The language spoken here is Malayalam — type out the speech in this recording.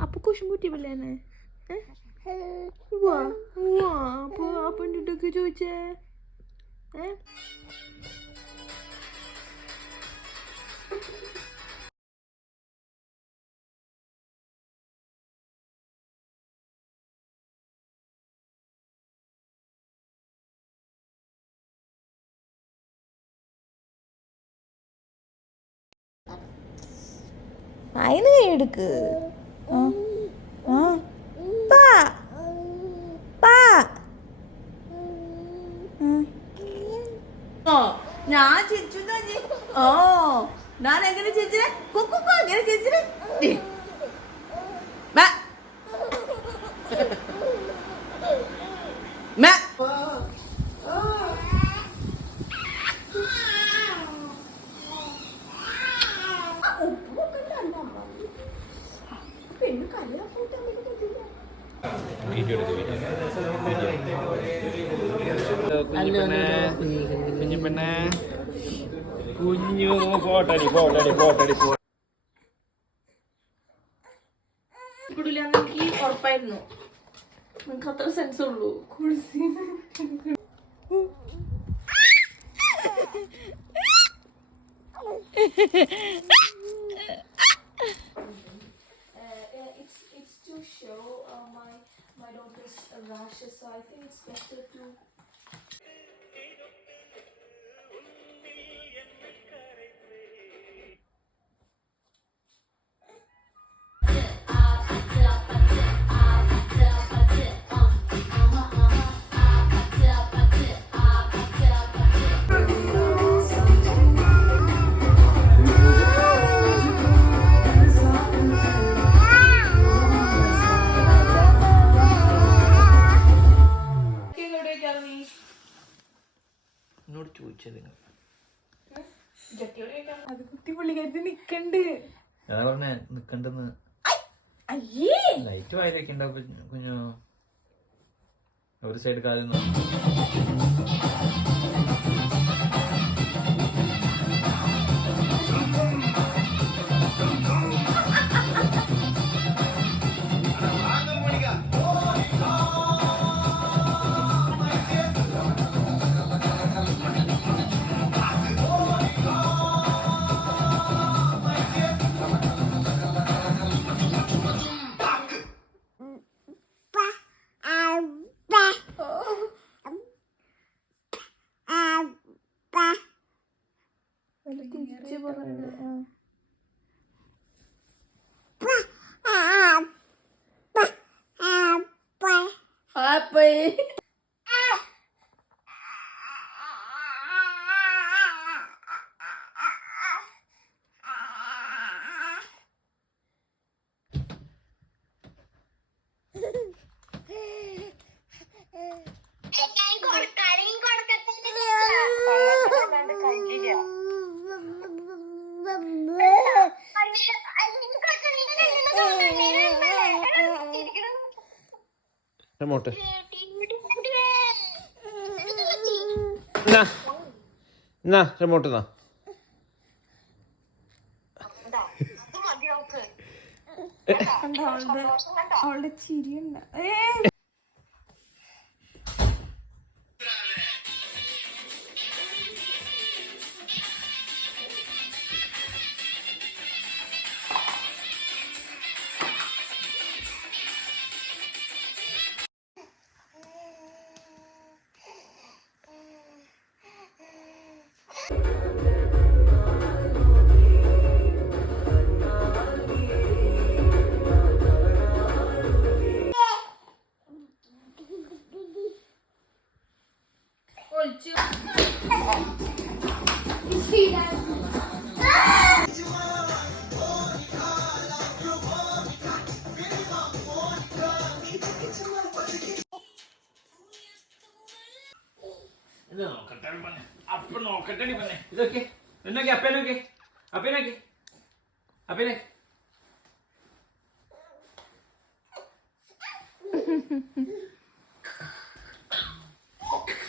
apa kau sembuti belana? Wah, apa ni dah kerja je? Aina edukku. Pa. ഞാൻ ചിരിച്ചു ഞാൻ എങ്ങനെ ചേച്ചിനെ കൊക്കോ എങ്ങനെ ചേച്ചിനെ കുഞ്ഞു പോട്ടടി എനിക്ക് ഉറപ്പായിരുന്നു. നിങ്ങക്ക് അത്ര സെൻസ് ഉള്ളൂ. It's to show my daughter's rashes, so I think it's better to. എന്നോട് ചോദിച്ചത് അത് കുട്ടി പുള്ളിക്കാരത്തി നിക്കണ്ട്. ഞാൻ പറഞ്ഞ നിക്കണ്ടെന്ന്. ലൈറ്റ് വായിലൊക്കെ ഉണ്ടാവും കുഞ്ഞു. ഒരു സൈഡ് കാലിൽ തിരിച്ചു പറയുന്നത്. റിമോട്ട് റിമോട്ട് അവളുടെ ചിരിയുണ്ട്. ഇത് നോക്കട്ടെ പിന്നെ അപ്പൊ നോക്കട്ടെ പിന്നെ ഇതൊക്കെ എന്നൊക്കെ അപ്പനൊക്കെ അപ്പനൊക്കെ അപ്പനൊക്കെ